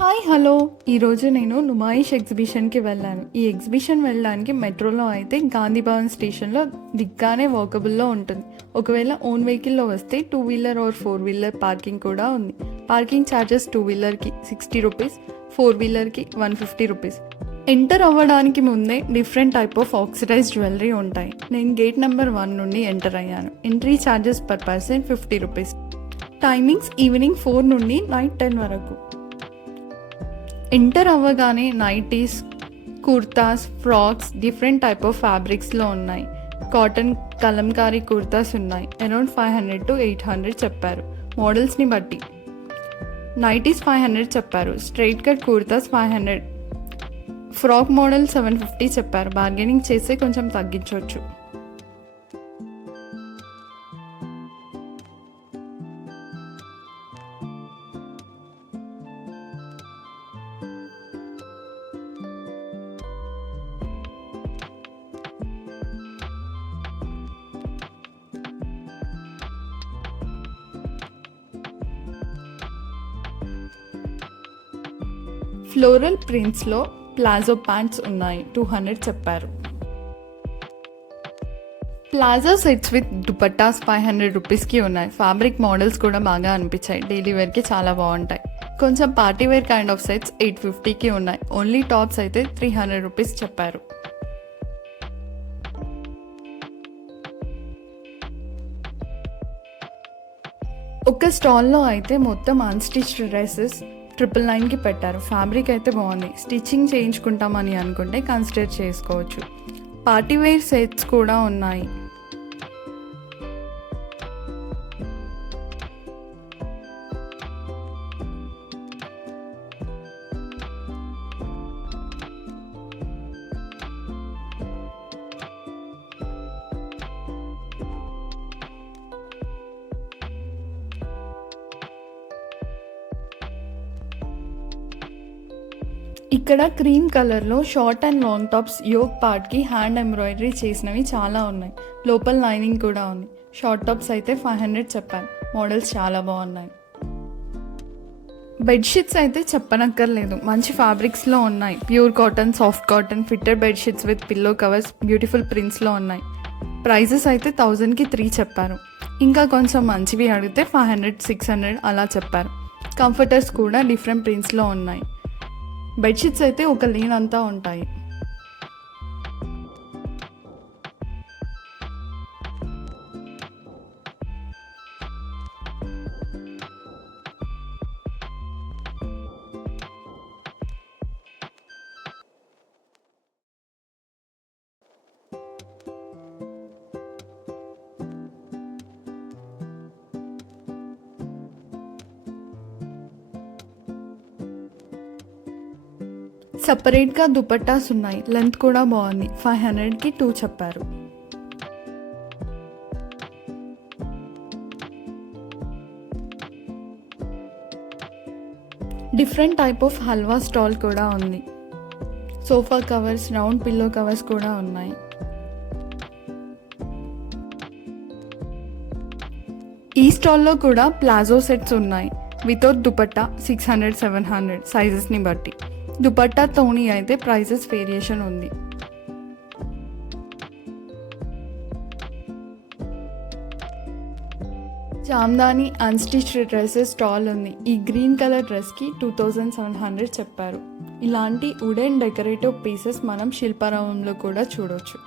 Hi hello ఈరోజు నేను నుమాయిష్ ఎగ్జిబిషన్కి వెళ్ళాను. ఈ ఎగ్జిబిషన్ వెళ్ళడానికి మెట్రోలో అయితే గాంధీ భవన్ స్టేషన్లో దిగ్గానే వాకబుల్లో ఉంటుంది. ఒకవేళ ఓన్ వెహికల్లో వస్తే 2 వీలర్ ఆర్ 4 వీలర్ పార్కింగ్ కూడా ఉంది. పార్కింగ్ ఛార్జెస్ 2 వీలర్కి 60 రూపీస్, 4 వీలర్కి 150 రూపీస్. ఎంటర్ అవ్వడానికి ముందే different type of oxidise jewellery ఉంటాయి. నేను గేట్ నెంబర్ 1 నుండి ఎంటర్ అయ్యాను. Entry charges per person 50 rupees. Timings evening 4 నుండి నైట్ 10 వరకు. ఎంటర్ అవ్వగానే nighties, kurtas, frocks different type of ఫ్యాబ్రిక్స్లో ఉన్నాయి. కాటన్ కలంకారీ కుర్తాస్ ఉన్నాయి. అరౌండ్ 500 to 800 చెప్పారు మోడల్స్ని బట్టి. నైటీస్ 500 చెప్పారు. Straight cut kurtas 500. Frock model 750 చెప్పారు. బార్గెనింగ్ చేస్తే కొంచెం తగ్గించవచ్చు. ఫ్లోరల్ ప్రింట్స్లో ప్లాజో ప్యాంట్స్ ఉన్నాయి. 200 చెప్పారు. ప్లాజో సెట్స్ విత్ దుపట్టాస్ 500 రూపీస్కి ఉన్నాయి. ఫ్యాబ్రిక్ మోడల్స్ కూడా బాగా అనిపించాయి. డైలీ వేర్కి చాలా బాగుంటాయి. కొంచెం party wear kind of sets 850కి ఉన్నాయి. ఓన్లీ టాప్స్ అయితే 300 రూపీస్ చెప్పారు. ఒక స్టాల్లో అయితే మొత్తం అన్స్టిచ్డ్ డ్రెస్సెస్ 999కి పెట్టారు. ఫ్యాబ్రిక్ అయితే బాగుంది. స్టిచ్చింగ్ చేయించుకుంటామని అనుకుంటే కన్సిడర్ చేసుకోవచ్చు. పార్టీవేర్ సెట్స్ కూడా ఉన్నాయి. ఇక్కడ క్రీమ్ కలర్లో short and long tops yoke పార్ట్కి హ్యాండ్ ఎంబ్రాయిడరీ చేసినవి చాలా ఉన్నాయి. లోపల లైనింగ్ కూడా ఉంది. షార్ట్ టాప్స్ అయితే 500 చెప్పాను. మోడల్స్ చాలా బాగున్నాయి. బెడ్షీట్స్ అయితే చెప్పనక్కర్లేదు. మంచి ఫ్యాబ్రిక్స్లో ఉన్నాయి. Pure cotton, soft cotton, fitted bedsheets with pillow covers beautiful ప్రింట్స్లో ఉన్నాయి. ప్రైజెస్ అయితే 1000కి 3 చెప్పారు. ఇంకా కొంచెం మంచివి అడిగితే 500, 600 అలా చెప్పారు. కంఫర్టర్స్ కూడా డిఫరెంట్ ప్రింట్స్లో ఉన్నాయి. బెడ్షీట్స్ అయితే ఒక లేన్ అంతా ఉంటాయి. సపరేట్గా దుపట్టాస్ ఉన్నాయి. లెంత్ కూడా బాగుంది. 500కి 2 చెప్పారు. డిఫరెంట్ టైప్ ఆఫ్ హల్వా స్టాల్ కూడా ఉంది. Sofa covers, round pillow covers కూడా ఉన్నాయి. ఈ స్టాల్లో కూడా ప్లాజో సెట్స్ ఉన్నాయి. వితౌట్ దుపట్టా 600, 700 సైజెస్ని బట్టి. దుపట్టా తోని అయితే ప్రైజెస్ వేరియేషన్ ఉంది. జామ్దాని అన్స్టిచ్డ్ డ్రెస్సెస్ స్టాల్ ఉంది. ఈ గ్రీన్ కలర్ డ్రెస్కి 2700 చెప్పారు. ఇలాంటి వుడెన్ డెకరేటివ్ పీసెస్ మనం శిల్పారామంలో కూడా చూడవచ్చు.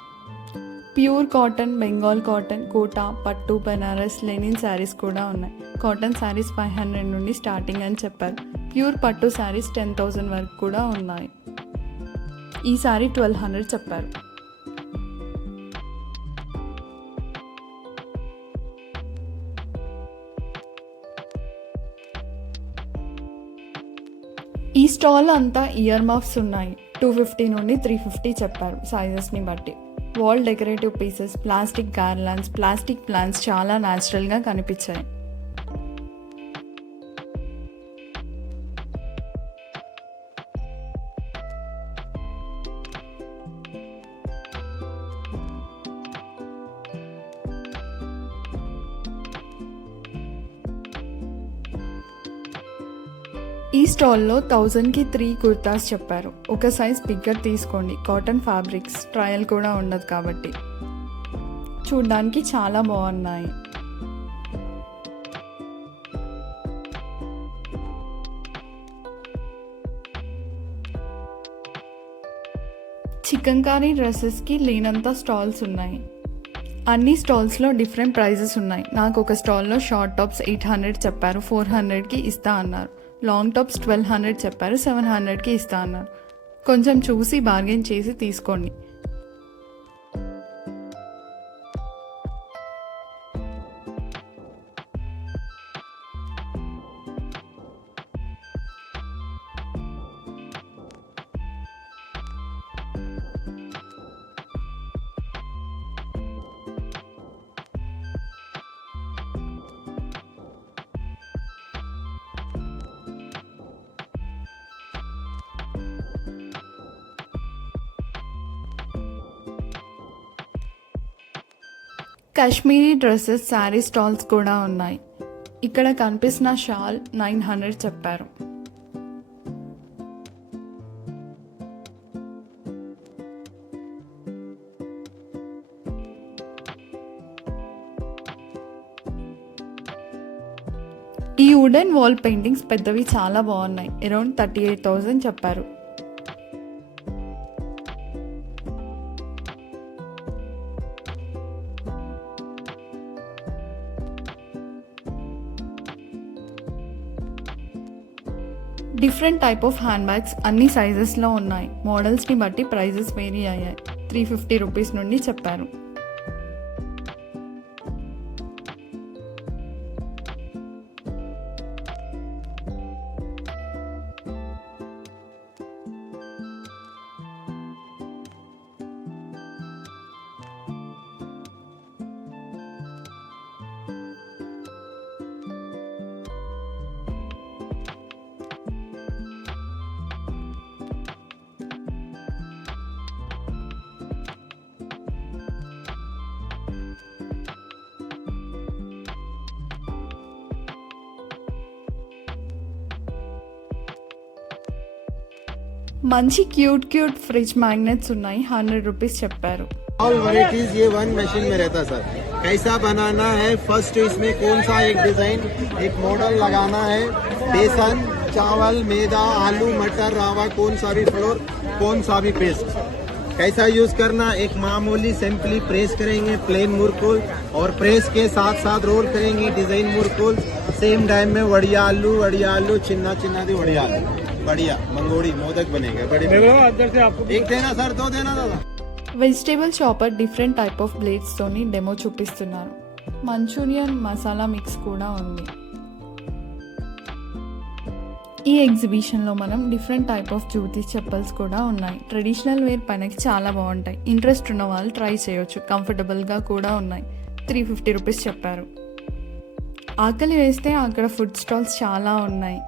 Pure cotton, Bengal cotton, Kota, పట్టు, బనారస్, లెనిన్ శారీస్ కూడా ఉన్నాయి. కాటన్ శారీస్ 500 నుండి స్టార్టింగ్ అని చెప్పారు. ప్యూర్ పట్టు శారీస్ 10,000 వరకు కూడా ఉన్నాయి. ఈ శారీ 1200 చెప్పారు. ఈ స్టాల్ అంతా ఇయర్ మఫ్స్ ఉన్నాయి. 250 నుండి 350 చెప్పారు సైజెస్ని బట్టి. Wall decorative pieces, plastic garlands, plastic plants చాలా న్యాచురల్గా కనిపించాయి. ఈ స్టాల్లో 1000కి 3 కుర్తాస్ చెప్పారు. ఒక సైజ్ బిగ్గర్ తీసుకోండి, కాటన్ ఫ్యాబ్రిక్స్, ట్రయల్ కూడా ఉండదు కాబట్టి. చూడ్డానికి చాలా బాగున్నాయి. చికెన్ కారీ డ్రెస్సెస్కి లేనంత స్టాల్స్ ఉన్నాయి. అన్ని స్టాల్స్లో డిఫరెంట్ ప్రైజెస్ ఉన్నాయి. నాకు ఒక స్టాల్లో షార్ట్ టాప్స్ 800 చెప్పారు, 400కి ఇస్తా అన్నారు. లాంగ్ టాప్స్ 1200 చెప్పారు, 700కి ఇస్తా అన్నారు. కొంచెం చూసి బార్గెన్ చేసి తీసుకోండి. కాశ్మీరీ డ్రెస్సెస్, శారీ స్టాల్స్ కూడా ఉన్నాయి. ఇక్కడ కనిపిస్తున్న షాల్ 900 చెప్పారు. ఈ వుడెన్ వాల్ పెయింటింగ్స్ పెద్దవి చాలా బాగున్నాయి. అరౌండ్ 38,000 చెప్పారు. Different type of hand bags అన్ని సైజెస్లో ఉన్నాయి. మోడల్స్ని బట్టి ప్రైజెస్ వేరీ అయ్యాయి. 350 రూపీస్ నుండి చెప్పారు. మంచి క్యూట్ ఫ్రిడ్జ్ మ్యాగ్నెట్స్ ఉన్నాయి. 100 రూపీస్ చెప్పారు. ऑल वैरायटीज ये वन मशीन में रहता सर. कैसा बनाना है, फर्स्ट इसमें कौन सा एक डिजाइन, एक मॉडल लगाना है. बेसन, चावल, मैदा, आलू, मटर, रावा, कौन सा भी फ्लोर, कौन सा भी पेस्ट, कैसा यूज करना. एक मामूली सिंपली प्रेस करेंगे प्लेन मुरकुल, और प्रेस के साथ साथ रोल करेंगे डिजाइन मुरकुल. सेम टाइम में वड़िया आलू चिन्ना दी वड़िया आलू, बढ़िया मंगोड़ी मोदक बनेगा. बड़े एक देना सर, दो देना दादा. Vegetable chopper different type of బ్లేడ్స్తోని డెమో చూపిస్తున్నారు. మంచూరియన్ మసాలా మిక్స్ కూడా ఉంది. ఈ ఎగ్జిబిషన్లో మనం different type of jutti chappals కూడా ఉన్నాయి. ట్రెడిషనల్ వేర్ పైనకి చాలా బాగుంటాయి. ఇంట్రెస్ట్ ఉన్న వాళ్ళు ట్రై చేయొచ్చు. కంఫర్టబుల్గా కూడా ఉన్నాయి. 350 రూపీస్ చెప్పారు. ఆకలి వేస్తే అక్కడ ఫుడ్ స్టాల్స్ చాలా ఉన్నాయి.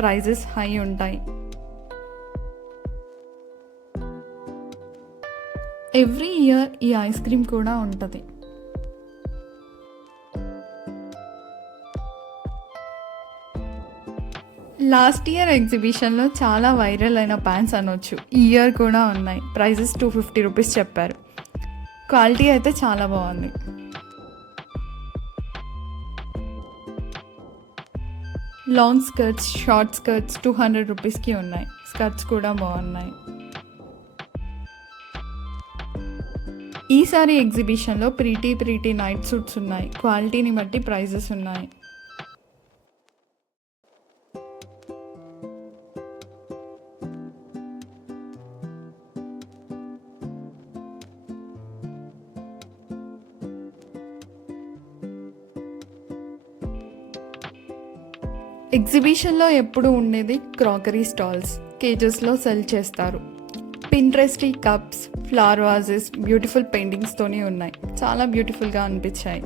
ప్రైజెస్ హై ఉంటాయి. ఎవ్రీ ఇయర్ ఈ ఐస్ క్రీమ్ కూడా ఉంటుంది. లాస్ట్ ఇయర్ ఎగ్జిబిషన్లో చాలా వైరల్ అయిన ప్యాంట్స్ అనొచ్చు. ఈ ఇయర్ కూడా ఉన్నాయి. ప్రైజెస్ 250 రూపీస్ చెప్పారు. క్వాలిటీ అయితే చాలా బాగుంది. లాంగ్ స్కర్ట్స్, షార్ట్ స్కర్ట్స్ 200 రూపీస్కి ఉన్నాయి. స్కర్ట్స్ కూడా బాగున్నాయి. ఈసారి ఎగ్జిబిషన్లో ప్రీటీ నైట్ సూట్స్ ఉన్నాయి. క్వాలిటీని బట్టి ప్రైజెస్ ఉన్నాయి. ఎగ్జిబిషన్లో ఎప్పుడు ఉండేది క్రాకరీ స్టాల్స్. కేజెస్లో సెల్ చేస్తారు. పింట్రెస్టీ కప్స్, ఫ్లవర్ వాజెస్, బ్యూటిఫుల్ పెయింటింగ్స్తోనే ఉన్నాయి. చాలా బ్యూటిఫుల్గా అనిపించాయి.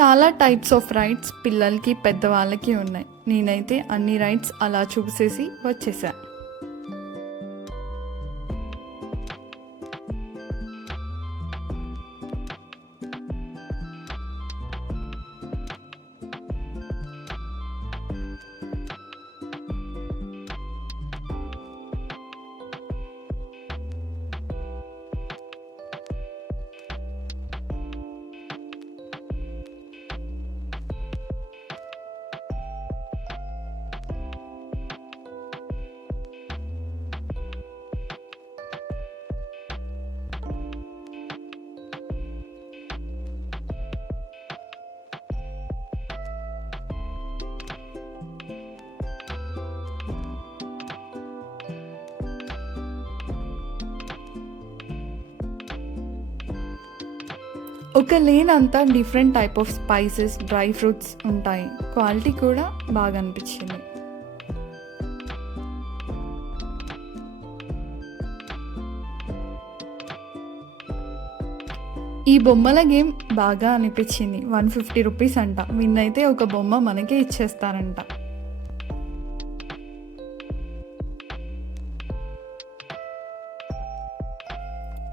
చాలా టైప్స్ ఆఫ్ రైడ్స్ పిల్లలకి పెద్దవాళ్ళకి ఉన్నాయి. నేనైతే అన్ని రైడ్స్ అలా చూసేసి వచ్చేసా. ఒక లేన్ అంతా different type of spices, dry fruits ఉంటాయి. క్వాలిటీ కూడా బాగా అనిపించింది. ఈ బొమ్మల గేమ్ బాగా అనిపించింది. 150 రూపీస్ అంట. విన్ అయితే ఒక బొమ్మ మనకే ఇచ్చేస్తారంట.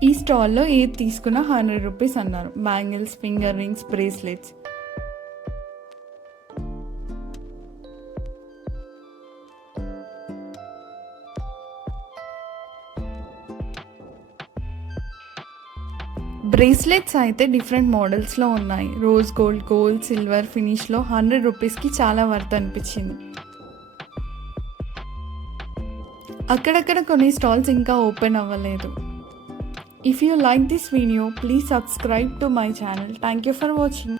ఈ స్టాల్లో ఏది తీసుకున్నా 100 రూపీస్ అన్నారు. Bangles, finger rings, bracelets. Bracelets అయితే డిఫరెంట్ మోడల్స్లో ఉన్నాయి. రోజ్ గోల్డ్, గోల్డ్, సిల్వర్ ఫినిష్లో 100 రూపీస్కి చాలా వర్త్ అనిపించింది. అక్కడక్కడ కొన్ని స్టాల్స్ ఇంకా ఓపెన్ అవ్వలేదు. If you like this video, please subscribe to my channel. Thank you for watching.